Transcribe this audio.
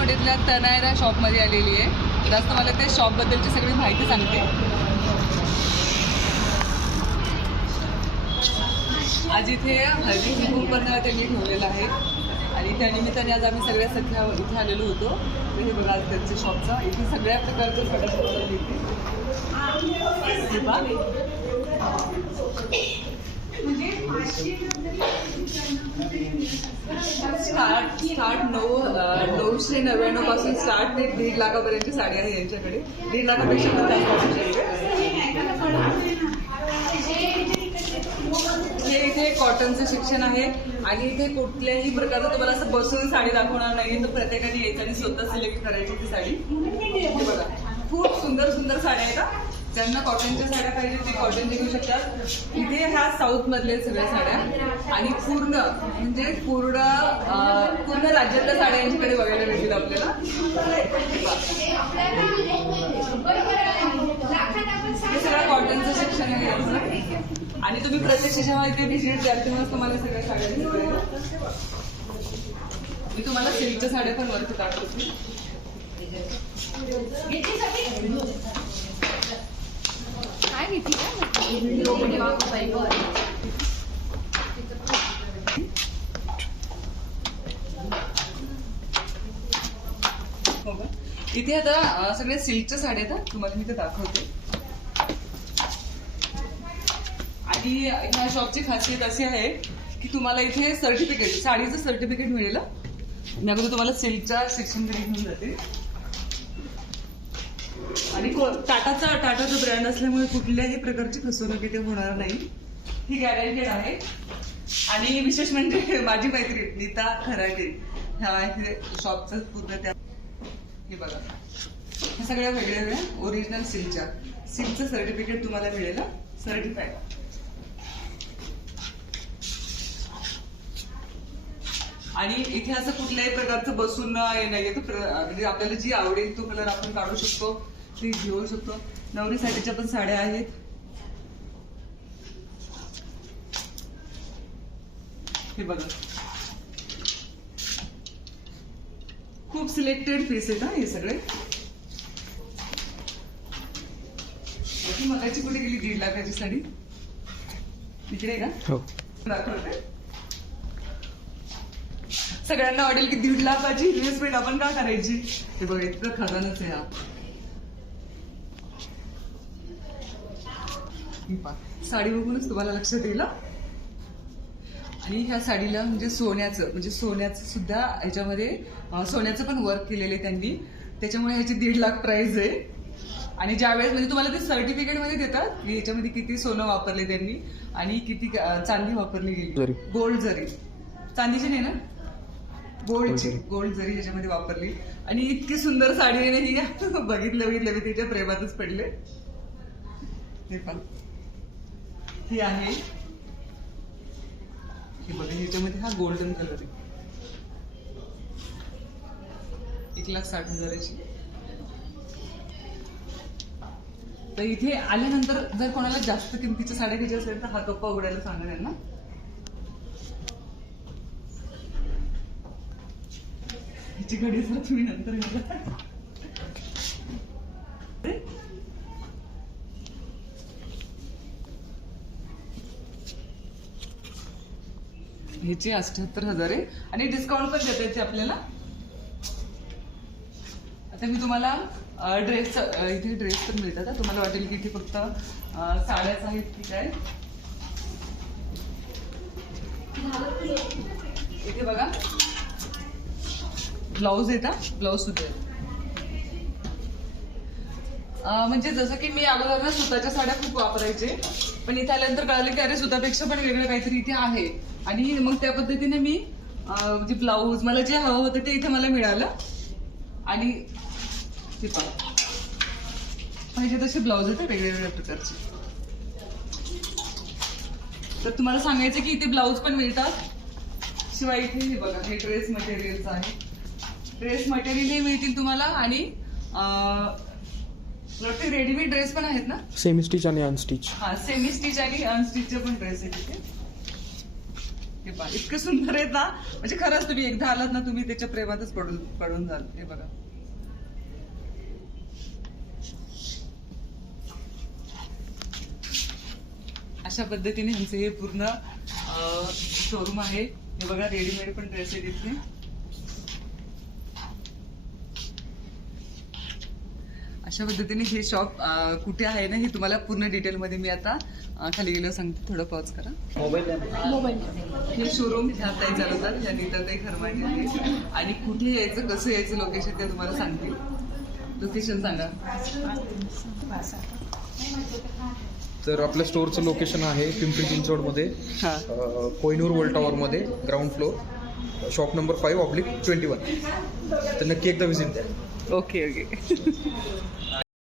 Road Taneira शॉपमध्ये आलेली आहे. जास्त मला त्या शॉपबद्दलची सगळी माहिती सांगते. आज इथे हळदी कुंकू पण त्यांनी ठेवलेलं आहे. आणि त्यानिमित्ताने आज आम्ही सगळ्या सख्या इथे आलेलो होतो. तर हे बघा आज त्यांच्या शॉपचा इथे सगळ्या प्रकारचे साड्या स्टार्ट स्टार्ट नऊ नऊशे नव्याण्णवपासून स्टार्ट ते दीड लाखापर्यंतची साडी आहे यांच्याकडे. दीड लाखापेक्षा पण यांच्याकडे. हे इथे कॉटनचं शिक्षण आहे. आणि इथे कुठल्याही प्रकारचं तुम्हाला असं बसून साडी दाखवणार नाही तर प्रत्येकाने यायचं आणि स्वतः सिलेक्ट करायची ती साडी. हे बघा. खूप सुंदर सुंदर साड्या आहेत हा. ज्यांना कॉटनच्या साड्या पाहिजे ते कॉटन घेऊ शकतात. इथे ह्या साऊथ मधल्या सगळ्या साड्या. आणि पूर्ण म्हणजे पूर्ण पूर्ण राज्यातल्या साड्या यांच्याकडे बघायला भेटतील आपल्याला. हे सगळं कॉटनचं शिक्षण आहे यांचं आणि तुम्ही प्रत्यक्ष जेव्हा इथे व्हिजिट द्याल तेव्हाच तुम्हाला सगळ्या साड्या दिसतील. मी तुम्हाला सिल्कच्या साड्या पण वरती दाखवते. हो इथे आता सगळ्या सिल्कच्या साड्या आहेत तुम्हाला मी ते दाखवते. आणि ह्या शॉपची खासियत अशी आहे की तुम्हाला इथे सर्टिफिकेट साडीचं सर्टिफिकेट मिळेल मी अगोदर तुम्हाला सिल्कच्या सेक्शनकडे घेऊन जाते टाटाचा टाटाचा ब्रँड असल्यामुळे कुठल्याही प्रकारची फसवणूक इथे होणार नाही. ही गॅरंटेड आहे. आणि विशेष म्हणजे माझी मैत्रीण नीता खराटे. ह्या इथे शॉपचं पूर्ण त्या हे बघा. ह्या सगळ्या वेगळ्या वेगळ्या ओरिजिनल सिल्कच्या सिल्कचं सर्टिफिकेट तुम्हाला मिळेल सर्टिफाईड आणि इथे असं कुठल्याही प्रकारचं बसून हे नाहीये. म्हणजे आपल्याला जी आवडेल तो कलर आपण काढू शकतो. ती घेऊ शकतो. नवरीसाठीच्या पण साड्या आहेत. हे बघा. खूप सिलेक्टेड पीस आहेत हा हे सगळे. मगाची कुठे गेली? दीड लाखाची साडी. इकडे का? हो. दाखवते. सगळ्यांना वाटेल की दीड लाखाची इन्व्हेस्टमेंट आपण का करायची? हे बघा इतकं खजानच आहे हा. ही. साडी बघूनच तुम्हाला लक्षात येईल. आणि ह्या साडीला म्हणजे सोन्याचं म्हणजे सोन्याचं सुद्धा ह्याच्यामध्ये सोन्याचं पण वर्क केलेलं आहे त्यांनी. त्याच्यामुळे ह्याची दीड लाख प्राइस आहे. आणि ज्यावेळेस म्हणजे तुम्हाला ते सर्टिफिकेटमध्ये देतात की ह्याच्यामध्ये किती सोनं वापरले त्यांनी आणि किती चांदी वापरली गेली. गोल्ड जरी. चांदीची नाही ना? गोल्डची. गोल्ड जरी ह्याच्यामध्ये वापरली. आणि इतकी सुंदर साडी आहे ना ही. बघितलं बघितलं मी तिच्या प्रेमातच पडले. हे पण ही आहे. हे बघा ह्याच्यामध्ये हा गोल्डन कलर आहे. एक लाख साठ हजाराची. तर इथे आल्यानंतर जर कोणाला जास्त किमतीच्या साड्या घ्यायच्या असेल तर हा कप्पा उघडायला सांगा त्यांना ह्याची घडी जर तुम्ही नंतर ह्याची अठ्याहत्तर हजार आहे. आणि डिस्काउंट पण देता येते आपल्याला. आता मी तुम्हाला ड्रेस इथे ड्रेस पण मिळतात. तुम्हाला वाटेल की इथे फक्त साड्याच आहेत ठीक आहे. इथे बघा. ब्लाऊज येतात ब्लाऊज सुद्धा म्हणजे जसं की मी अगोदर ना सुताच्या साड्या खूप वापरायचे. पण इथे आल्यानंतर कळालं की अरे सुतापेक्षा पण वेगळं काहीतरी इथे आहे. आणि मग त्या पद्धतीने मी म्हणजे ब्लाऊज मला जे हवं होतं ते इथे मला मिळालं. आणि पाहिजे तसे ब्लाऊज आहेत वेगळ्या वेगळ्या प्रकारचे. तर तुम्हाला सांगायचं की इथे ब्लाऊज पण मिळतात. शिवाय इथे हे बघा हे ड्रेस मटेरियलचं आहे. ड्रेस मटेरियलही मिळतील तुम्हाला आणि रेडीमेड ड्रेस पण आहेत ना? सेमी स्टिच आणि अनस्टिच हा सेमी स्टिच आणि अनस्टिचचे पण ड्रेस आहेत हे पहा इतके सुंदर आहेत ना. म्हणजे खरंच तुम्ही एकदा आलात ना तुम्ही त्याच्या प्रेमातच पडून पडून जाल. हे बघा. अशा पद्धतीने आमचं हे पूर्ण शोरूम आहे. हे बघा रेडीमेड पण ड्रेस आहेत इथे. अशा पद्धतीने हे शॉप कुठे आहे ना हे तुम्हाला पूर्ण डिटेलमध्ये मी आता खाली गेल्यावर सांगते. थोडं पॉज करा. मोबाईल हे शोरूम ह्या ताई चालवतात. ह्या नीता ताई खरमाटे आहेत. आणि कुठे यायचं कसं यायचं लोकेशन ते तुम्हाला सांगतील लोकेशन सांगा. तर आपल्या स्टोअरचं लोकेशन आहे पिंपरी चिंचवडमध्ये. हा. कोहिनूर वर्ल्ड टॉवरमध्ये ground floor shop number five oblique twenty one. तर नक्की एकदा व्हिजिट द्या. Okay okay.